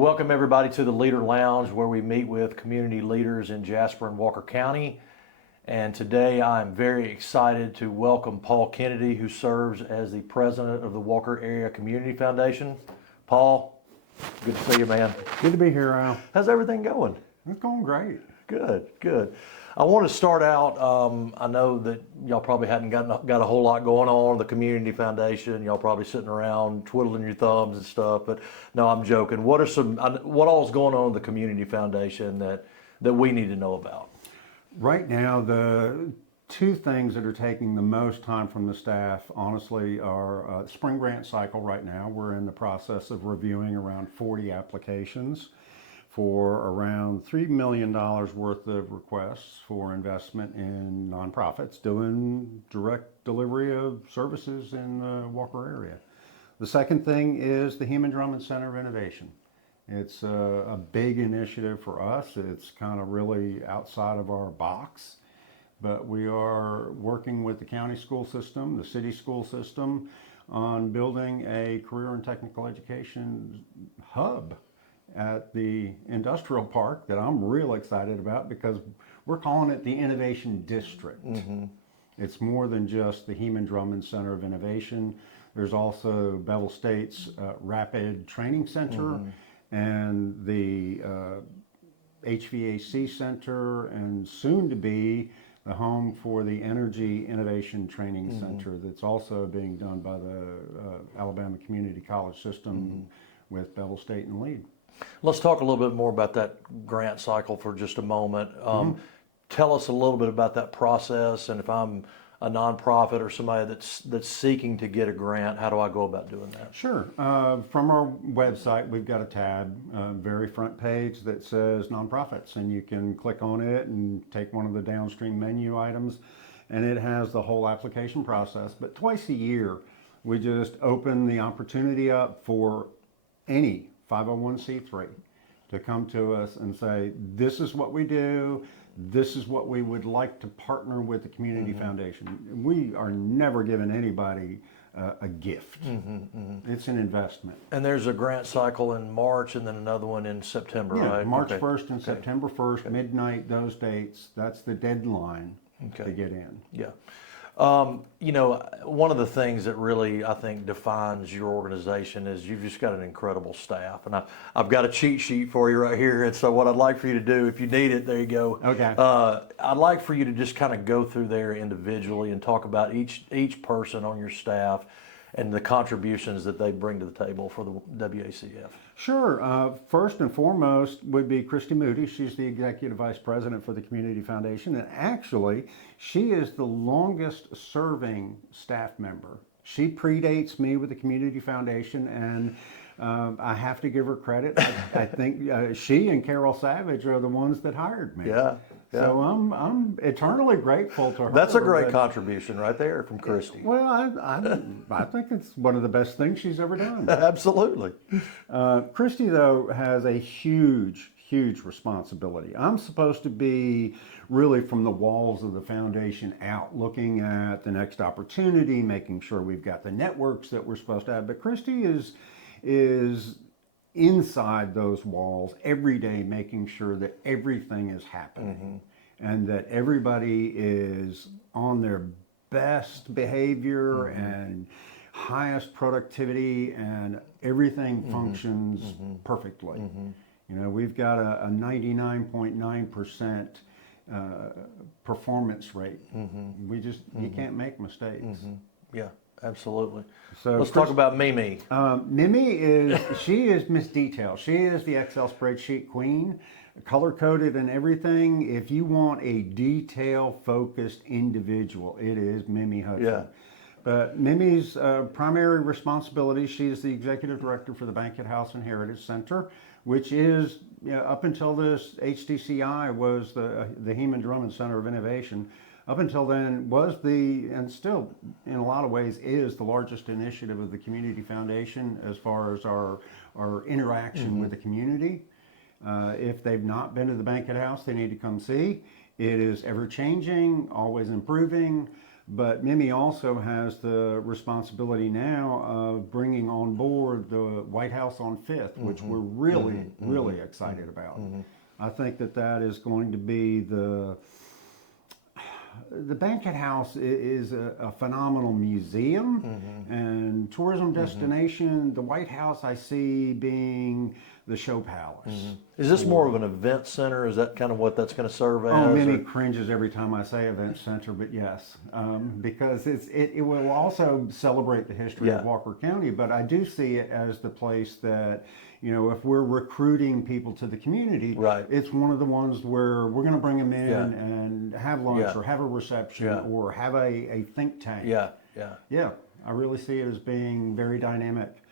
Welcome everybody to the Leader Lounge, where we meet with community leaders in Jasper and Walker County. And today I'm very excited to welcome Paul Kennedy, who serves as the president of the Walker Area Community Foundation. Paul, good to see you, man. Good to be here, Al. How's everything going? It's going great. Good, good. I want to start out, I know that y'all probably hadn't got a whole lot going on, the community foundation, y'all probably sitting around twiddling your thumbs and stuff, but no, I'm joking. What all is going on in the community foundation that we need to know about? Right now, the two things that are taking the most time from the staff, honestly, are spring grant cycle right now. We're in the process of reviewing around 40 applications for around $3 million worth of requests for investment in nonprofits doing direct delivery of services in the Walker area. The second thing is the Heman Drummond Center of Innovation. It's a big initiative for us. It's kind of really outside of our box, but we are working with the county school system, the city school system, on building a career and technical education hub at the industrial park that I'm real excited about, because we're calling it the Innovation District. Mm-hmm. It's more than just the Heman Drummond Center of Innovation. There's also Bevill State's Rapid Training Center, mm-hmm. and the HVAC Center, and soon to be the home for the Energy Innovation Training mm-hmm. Center that's also being done by the Alabama Community College System mm-hmm. with Bevill State and Lead. Let's talk a little bit more about that grant cycle for just a moment. Mm-hmm. Tell us a little bit about that process, and if I'm a nonprofit or somebody that's seeking to get a grant, how do I go about doing that? Sure. From our website, we've got a tab, very front page, that says nonprofits, and you can click on it and take one of the downstream menu items, and it has the whole application process. But twice a year, we just open the opportunity up for any 501c3 to come to us and say, this is what we do, this is what we would like to partner with the community mm-hmm. foundation. We are never giving anybody a gift. Mm-hmm, mm-hmm. It's an investment. And there's a grant cycle in March and then another one in September, right? March 1st and September 1st, midnight, those dates, that's the deadline to get in. Yeah. One of the things that really, I think, defines your organization is you've just got an incredible staff. And I've got a cheat sheet for you right here. And so what I'd like for you to do, if you need it, there you go. Okay. I'd like for you to just kind of go through there individually and talk about each person on your staff and the contributions that they bring to the table for the WACF. Sure. First and foremost would be Christy Moody. She's the Executive Vice President for the Community Foundation, and actually she is the longest serving staff member. She predates me with the Community Foundation, and I have to give her credit. I think she and Carol Savage are the ones that hired me. Yeah. Yeah. So I'm eternally grateful to her. That's a great contribution right there from Christy. Well, I think it's one of the best things she's ever done. Absolutely. Christy, though, has a huge responsibility. I'm supposed to be really from the walls of the foundation out, looking at the next opportunity, making sure we've got the networks that we're supposed to have. But Christy is inside those walls every day, making sure that everything is happening mm-hmm. and that everybody is on their best behavior mm-hmm. and highest productivity, and everything mm-hmm. functions mm-hmm. perfectly. Mm-hmm. We've got a 99.9% performance rate. Mm-hmm. We just mm-hmm. you can't make mistakes. Mm-hmm. Yeah. Absolutely. So let's talk about Mimi. Mimi she is Miss Detail. She is the Excel spreadsheet queen, color coded and everything. If you want a detail focused individual, it is Mimi Hudson. Yeah. But Mimi's primary responsibility, she is the executive director for the Banquet House and Heritage Center, which is, up until this, HDCI was the Heman Drummond Center of Innovation. Up until then was and still in a lot of ways is, the largest initiative of the Community Foundation as far as our interaction mm-hmm. with the community. If they've not been to the Banquet House, they need to come see. It is ever changing, always improving. But Mimi also has the responsibility now of bringing on board the White House on Fifth, which we're really excited about. I think that is going to be the banquet house is a phenomenal museum and tourism destination. The White House I see being the show palace. Is this more of an event center? Is that kind of what that's going to serve as? Oh, Minnie cringes every time I say event center, but yes, because it will also celebrate the history of Walker County. But I do see it as the place that, you know, if we're recruiting people to the community, it's one of the ones where we're going to bring them in and have lunch or have a reception or have a think tank. Yeah, I really see it as being very dynamic.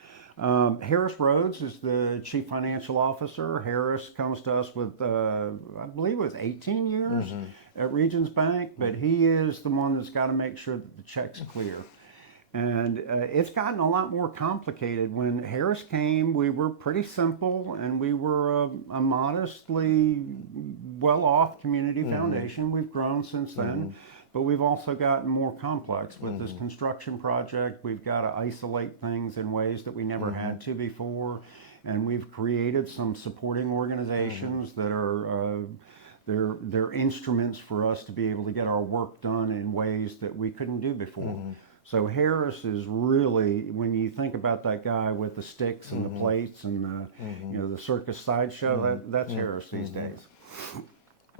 Harris Rhodes is the Chief Financial Officer. Harris comes to us with, I believe it was 18 years at Regions Bank, but he is the one that's got to make sure that the check's clear. And it's gotten a lot more complicated. When Harris came, we were pretty simple, and we were a modestly well-off community foundation. We've grown since then. But we've also gotten more complex with this construction project. We've got to isolate things in ways that we never had to before. And we've created some supporting organizations that are they're instruments for us to be able to get our work done in ways that we couldn't do before. So Harris is really, when you think about that guy with the sticks and the plates and the, you know, the circus sideshow, that's Harris these days.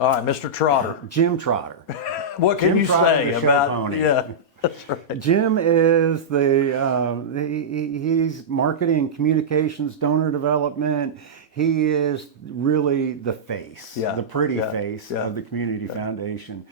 All right, Mr. Trotter. Jim Trotter. What can you say about? Yeah, that's right. Jim is he's marketing, communications, donor development. He is really the face, the pretty face of the community foundation.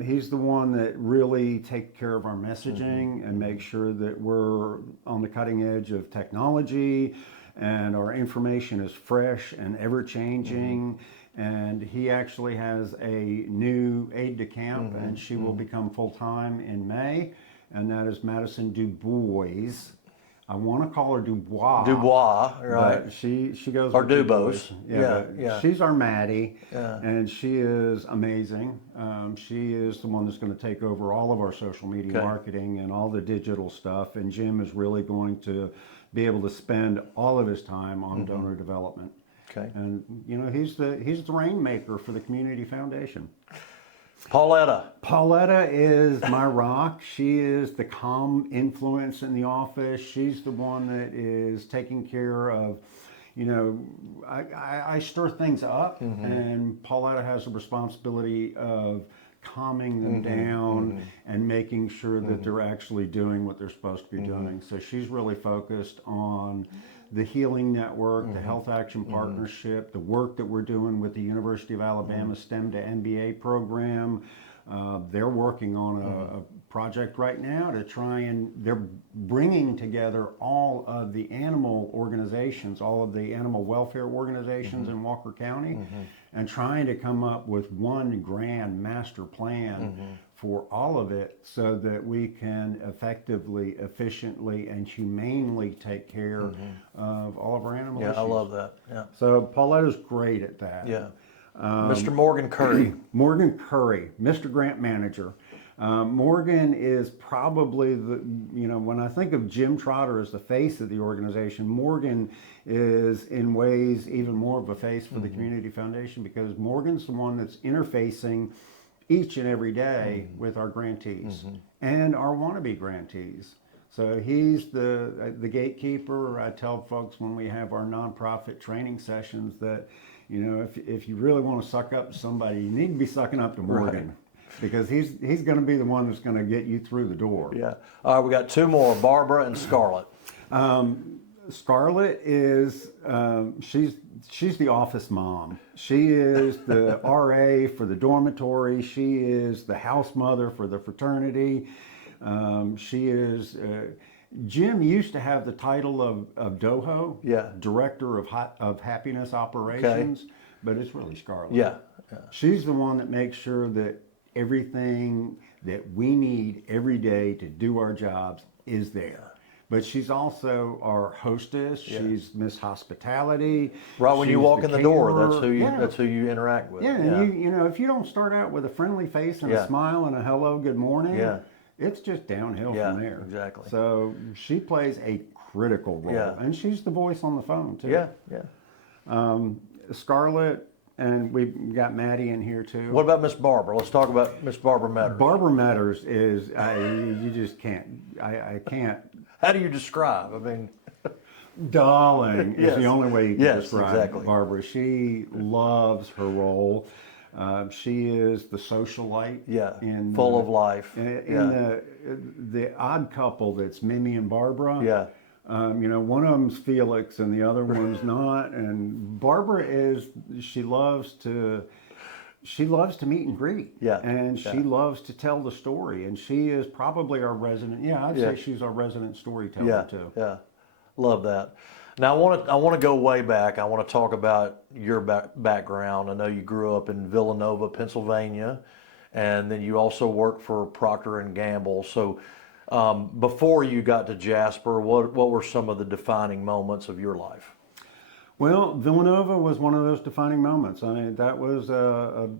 He's the one that really takes care of our messaging and makes sure that we're on the cutting edge of technology and our information is fresh and ever changing. And he actually has a new aide-de-camp, and she will become full-time in May, and that is Madison DuBois. I want to call her Dubois. Dubois, right? But she goes or with Dubos. Yeah. She's our Maddie, and she is amazing. She is the one that's going to take over all of our social media marketing and all the digital stuff. And Jim is really going to be able to spend all of his time on donor development. Okay. And you know, he's the rainmaker for the community foundation. Pauletta is my rock. She is the calm influence in the office. She's the one that is taking care of, you know, I stir things up, and Pauletta has a responsibility of calming them down and making sure that they're actually doing what they're supposed to be doing. So she's really focused on the Healing Network, the Health Action Partnership, the work that we're doing with the University of Alabama STEM to MBA program. They're working on a project right now to try and they're bringing together all of the animal organizations, all of the animal welfare organizations in Walker County, and trying to come up with one grand master plan for all of it so that we can effectively, efficiently, and humanely take care of all of our animal issues. I love that. Yeah. So Pauletta's great at that. Yeah. Mr. Morgan Curry. Morgan Curry, Mr. Grant Manager. Morgan is probably the, you know, when I think of Jim Trotter as the face of the organization, Morgan is in ways even more of a face for the Community Foundation, because Morgan's the one that's interfacing each and every day with our grantees and our wannabe grantees. So he's the gatekeeper. I tell folks when we have our nonprofit training sessions that, you know, if you really want to suck up to somebody, you need to be sucking up to Morgan, because he's going to be the one that's going to get you through the door. Yeah. All right, we got two more, Barbara and Scarlett. Scarlett is, she's the office mom. She is the RA for the dormitory. She is the house mother for the fraternity. She is, Jim used to have the title of DOHO, Director of Happiness Operations, but it's really Scarlett. Yeah. She's the one that makes sure that everything that we need every day to do our jobs is there. But she's also our hostess. She's Miss Hospitality. Right when you walk in the door, that's who you interact with. Yeah, and you know, if you don't start out with a friendly face and a smile and a hello, good morning, it's just downhill Yeah, from there. exactly. So she plays a critical role, Yeah. and she's the voice on the phone too. Yeah, yeah. Scarlett, and we've got Maddie in here too. What about Miss Barbara? Let's talk about Miss Barbara Metters. Barbara Metters is, you just can't, I can't. How do you describe? I mean, Darling is Yes. the only way you can Yes, describe exactly. Barbara. She loves her role. She is the socialite. yeah, In full of life. in Yeah, the odd couple that's Mimi and Barbara. yeah, You know, one of them's Felix and the other one's not. And Barbara is, she loves to meet and greet. Yeah, And she yeah. loves to tell the story. And she is probably our resident, I'd Yeah. say she's our resident storyteller yeah, too. yeah. Love that. Now I want to go way back. I want to talk about your background. I know you grew up in Villanova, Pennsylvania, and then you also worked for Procter and Gamble. So before you got to Jasper, what were some of the defining moments of your life? Well, Villanova was one of those defining moments. I mean, that was a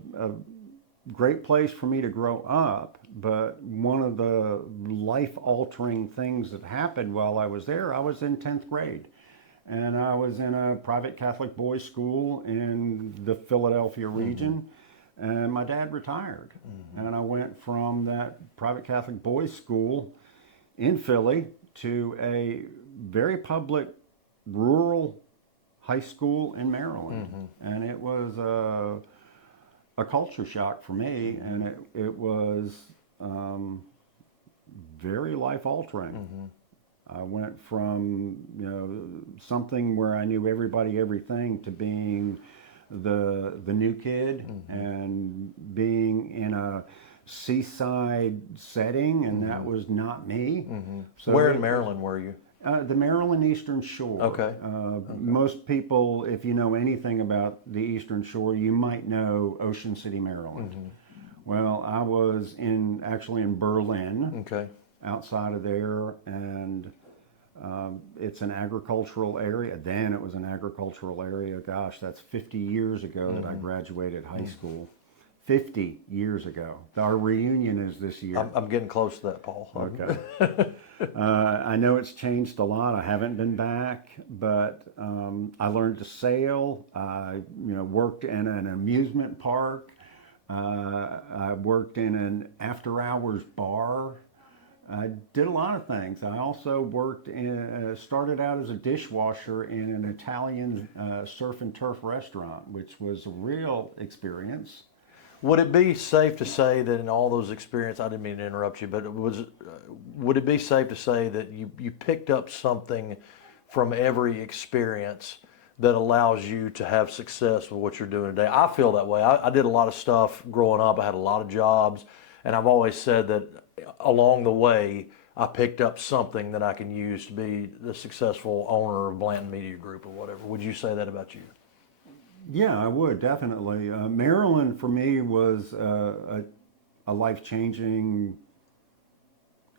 great place for me to grow up, but one of the life-altering things that happened while I was there, I was in 10th grade, and I was in a private Catholic boys' school in the Philadelphia region, and my dad retired, and I went from that private Catholic boys' school in Philly to a very public rural high school in Maryland, and it was a culture shock for me, and it was very life altering. I went from something where I knew everybody, everything, to being the new kid and being in a seaside setting, and that was not me. So Where in Maryland were you? The Maryland Eastern Shore. Okay. Most people, if you know anything about the Eastern Shore, you might know Ocean City, Maryland. Well, I was actually in Berlin, Okay. outside of there, and it's an agricultural area. Then it was an agricultural area. Gosh, that's 50 years ago that I graduated high school. 50 years ago. Our reunion is this year. I'm getting close to that, Paul. Okay. I know it's changed a lot. I haven't been back, but I learned to sail. I worked in an amusement park. I worked in an after-hours bar. I did a lot of things. I also started out as a dishwasher in an Italian surf and turf restaurant, which was a real experience. Would it be safe to say that in all those experiences, I didn't mean to interrupt you, but would it be safe to say that you picked up something from every experience that allows you to have success with what you're doing today? I feel that way. I did a lot of stuff growing up. I had a lot of jobs, and I've always said that along the way, I picked up something that I can use to be the successful owner of Blanton Media Group or whatever. Would you say that about you? Yeah, I would, definitely. Maryland for me was a life-changing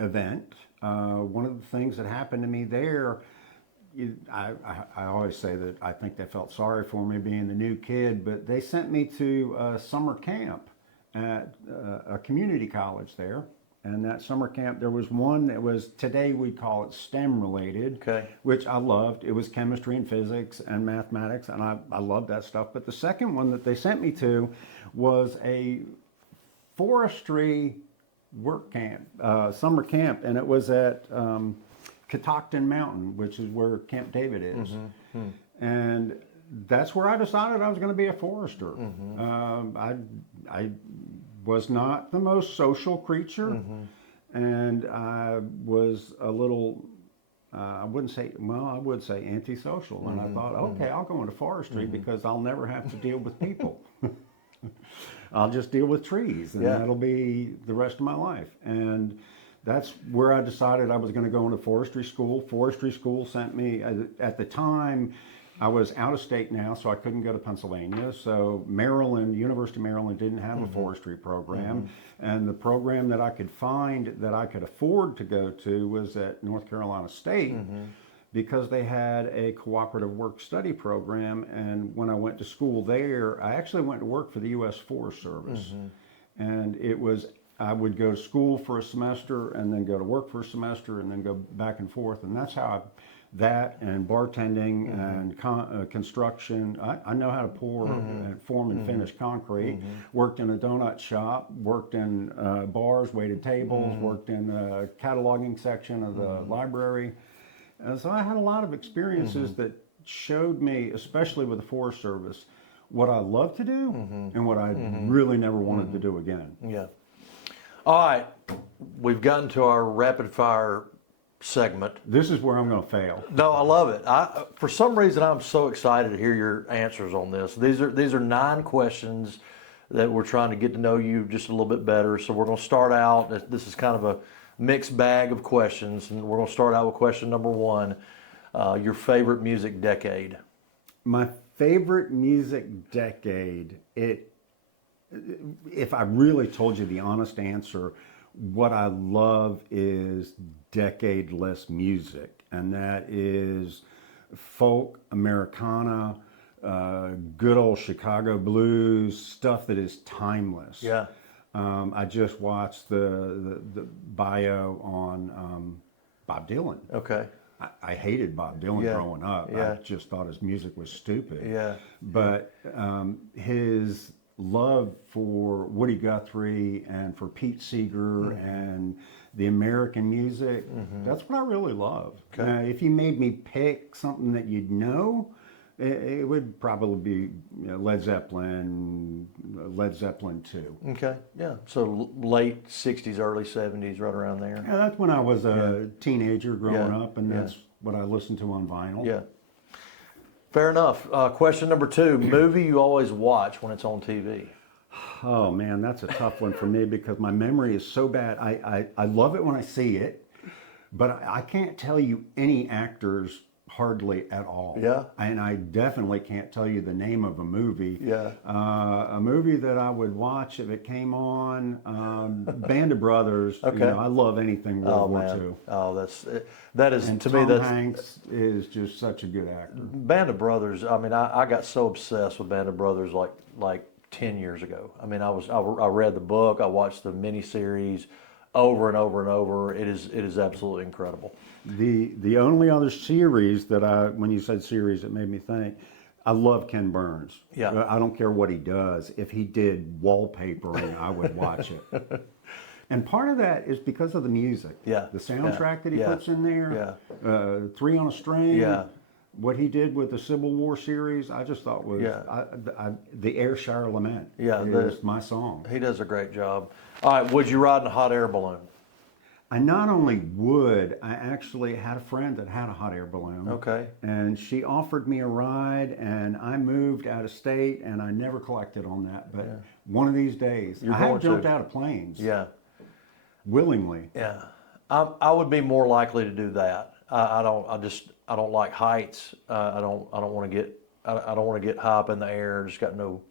event. One of the things that happened to me there, I always say that I think they felt sorry for me being the new kid, but they sent me to a summer camp at a community college there. And that summer camp, there was one that was, today we'd call it STEM related, Okay. which I loved. It was chemistry and physics and mathematics, and I loved that stuff. But the second one that they sent me to was a forestry work camp, summer camp, and it was at Catoctin Mountain, which is where Camp David is. And that's where I decided I was going to be a forester. I was not the most social creature, and I was a little, I would say antisocial. And I thought, okay, I'll go into forestry because I'll never have to deal with people. I'll just deal with trees, and that'll be the rest of my life. And that's where I decided I was going to go into forestry school. Forestry school sent me, at the time, I was out of state now, so I couldn't go to Pennsylvania. So Maryland, University of Maryland didn't have a forestry program. And the program that I could find that I could afford to go to was at North Carolina State because they had a cooperative work study program. And when I went to school there, I actually went to work for the U.S. Forest Service. And it was I would go to school for a semester and then go to work for a semester and then go back and forth. And that's how that and bartending and construction. I know how to pour and form and finish concrete. Worked in a donut shop, worked in bars, waited tables, worked in a cataloging section of the library. And so I had a lot of experiences that showed me, especially with the Forest Service, what I love to do and what I really never wanted to do again. Yeah. All right. We've gotten to our rapid fire segment. This is where I'm going to fail. No, I love it. For some reason, I'm so excited to hear your answers on this. These are 9 questions that we're trying to get to know you just a little bit better. So we're going to start out. This is kind of a mixed bag of questions, and we're going to start out with question number 1. Your favorite music decade? My favorite music decade. If I really told you the honest answer, what I love is decade-less music, and that is folk, Americana, good old Chicago blues, stuff that is timeless. Yeah. I just watched the bio on Bob Dylan. Okay. I hated Bob Dylan growing up. Yeah. I just thought his music was stupid. Yeah. But his love for Woody Guthrie and for Pete Seeger and the American music, that's what I really love. Okay. If you made me pick something that you'd know, it would probably be Led Zeppelin 2. Okay. Yeah. So late 60s, early 70s, right around there. Yeah, that's when I was a teenager growing up, and Yeah. that's what I listened to on vinyl. Yeah. Fair enough. Question number 2, movie you always watch when it's on TV? Oh man, that's a tough one for me because my memory is so bad. I love it when I see it, but I can't tell you any actors hardly at all. Yeah. And I definitely can't tell you the name of a movie. Yeah. A movie that I would watch if it came on, Band of Brothers. Okay. I love anything World War II. Oh, that is And to Tom me that's Hanks is just such a good actor. Band of Brothers. I mean, I got so obsessed with Band of Brothers like 10 years ago. I mean, I read the book, I watched the miniseries over and over and over. It is absolutely incredible. The only other series that when you said series, it made me think. I love Ken Burns. Yeah. I don't care what he does. If he did wallpapering, I would watch it. And part of that is because of the music. Yeah. The soundtrack that he Yeah. puts in there. Yeah. 3 on a String. Yeah. What he did with the Civil War series, I just thought was the Ayrshire Lament. Yeah, is my song. He does a great job. All right, would you ride in a hot air balloon? I not only would, I actually had a friend that had a hot air balloon. Okay. And she offered me a ride, and I moved out of state, and I never collected on that. But one of these days, I have jumped out of planes. Yeah. Willingly. Yeah. I would be more likely to do that. I don't like heights. I don't want to get high up in the air. Just got no.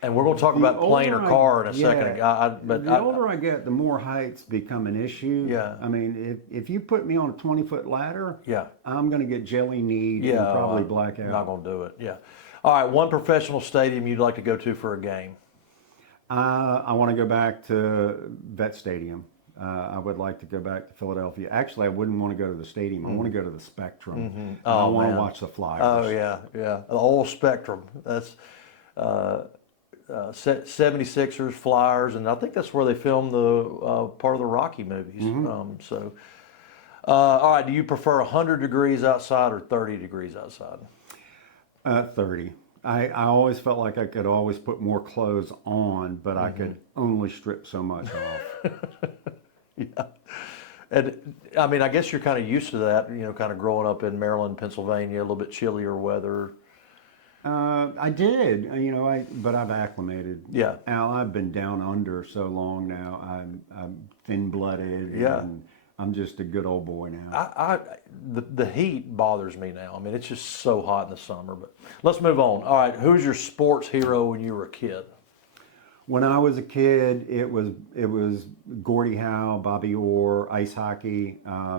And we're going to talk about plane or car in a second. But the older I get, the more heights become an issue. Yeah. I mean, if you put me on a 20-foot ladder, yeah, I'm going to get jelly-kneed and probably black out. Not going to do it. Yeah. All right. One professional stadium you'd like to go to for a game? I want to go back to Vet Stadium. I would like to go back to Philadelphia. Actually, I wouldn't want to go to the stadium. I want to go to the Spectrum. I want to watch the Flyers. Oh, yeah, yeah. The whole Spectrum. That's 76ers, Flyers, and I think that's where they filmed the part of the Rocky movies. All right, do you prefer 100 degrees outside or 30 degrees outside? 30. I always felt like I could always put more clothes on, but I could only strip so much off. Yeah. And I mean, I guess you're kind of used to that, kind of growing up in Maryland, Pennsylvania, a little bit chillier weather. I did, but I've acclimated. Yeah. Al, I've been down under so long now. I'm thin-blooded. Yeah. And I'm just a good old boy now. The heat bothers me now. I mean, it's just so hot in the summer. But let's move on. All right, who's your sports hero when you were a kid? When I was a kid, it was Gordie Howe, Bobby Orr, ice hockey.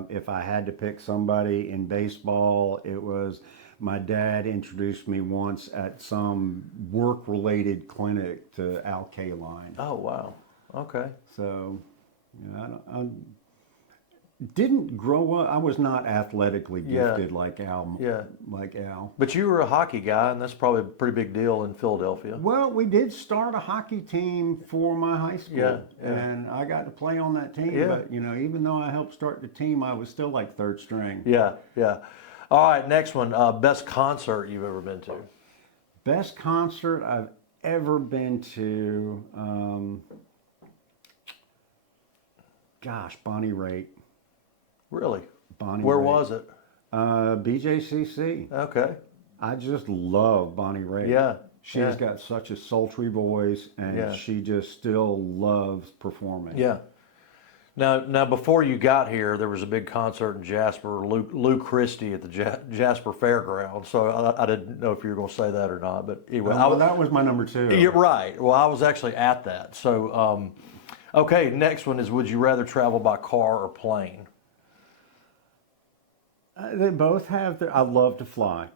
If I had to pick somebody in baseball, it was my dad introduced me once at some work-related clinic to Al Kaline. Oh, wow. Okay. So, you know, I didn't grow up. I was not athletically Yeah. gifted like Al. Yeah. Like Al. But you were a hockey guy, and that's probably a pretty big deal in Philadelphia. Well, we did start a hockey team for my high school, Yeah, yeah. and I got to play on that team. Yeah. But you know, even though I helped start the team, I was still like third string. Yeah, yeah. All right, next one. Best concert you've ever been to? Best concert I've ever been to. Gosh, Bonnie Raitt. Really? Bonnie Where Raitt. was it? BJCC. Okay. I just love Bonnie Raitt. Yeah. She's got such a sultry voice, and Yeah. she just still loves performing. Yeah. Now, before you got here, there was a big concert in Jasper, Lou Christie at the Jasper Fairgrounds. So I didn't know if you were going to say that or not, but anyway, That was my number 2. You're right. Well, I was actually at that. So, okay, next one is: would you rather travel by car or plane? They both have their. I love to fly.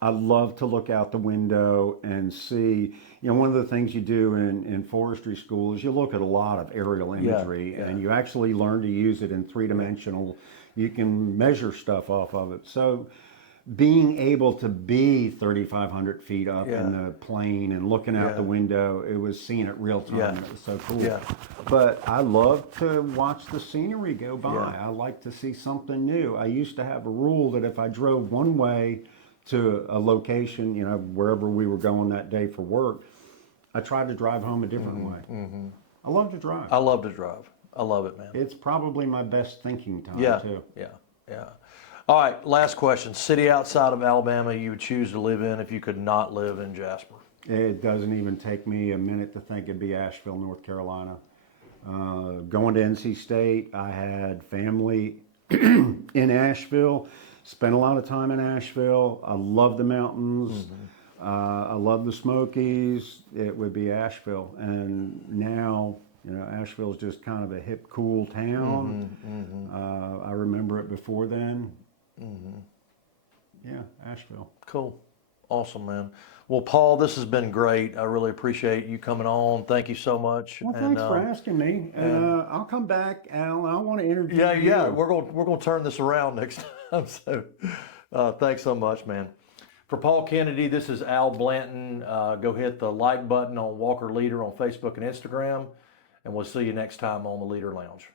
I love to look out the window and see. You know, one of the things you do in forestry school is you look at a lot of aerial imagery, yeah. and you actually learn to use it in 3-dimensional. You can measure stuff off of it. So, being able to be 3,500 feet up Yeah. in the plane and looking out Yeah. the window, it was seeing it real time. Yeah. It was so cool. Yeah. But I love to watch the scenery go by. Yeah. I like to see something new. I used to have a rule that if I drove one way to a location, you know, wherever we were going that day for work, I tried to drive home a different way. Mm-hmm. I love to drive. I love to drive. I love it, man. It's probably my best thinking time, Yeah, too. yeah, yeah. All right, last question. City outside of Alabama you would choose to live in if you could not live in Jasper? It doesn't even take me a minute to think it'd be Asheville, North Carolina. Going to NC State, I had family in Asheville, spent a lot of time in Asheville. I love the mountains. I love the Smokies. It would be Asheville. And now, you know, Asheville's just kind of a hip, cool town. I remember it before then. Yeah, Asheville. Cool. Awesome, man. Well, Paul, this has been great. I really appreciate you coming on. Thank you so much. Well, thanks for asking me. I'll come back, Al. I want to interview you. Yeah. We're gonna turn this around next time. So, thanks so much, man. For Paul Kennedy, this is Al Blanton. Go hit the like button on Walker Leader on Facebook and Instagram, and we'll see you next time on the Leader Lounge.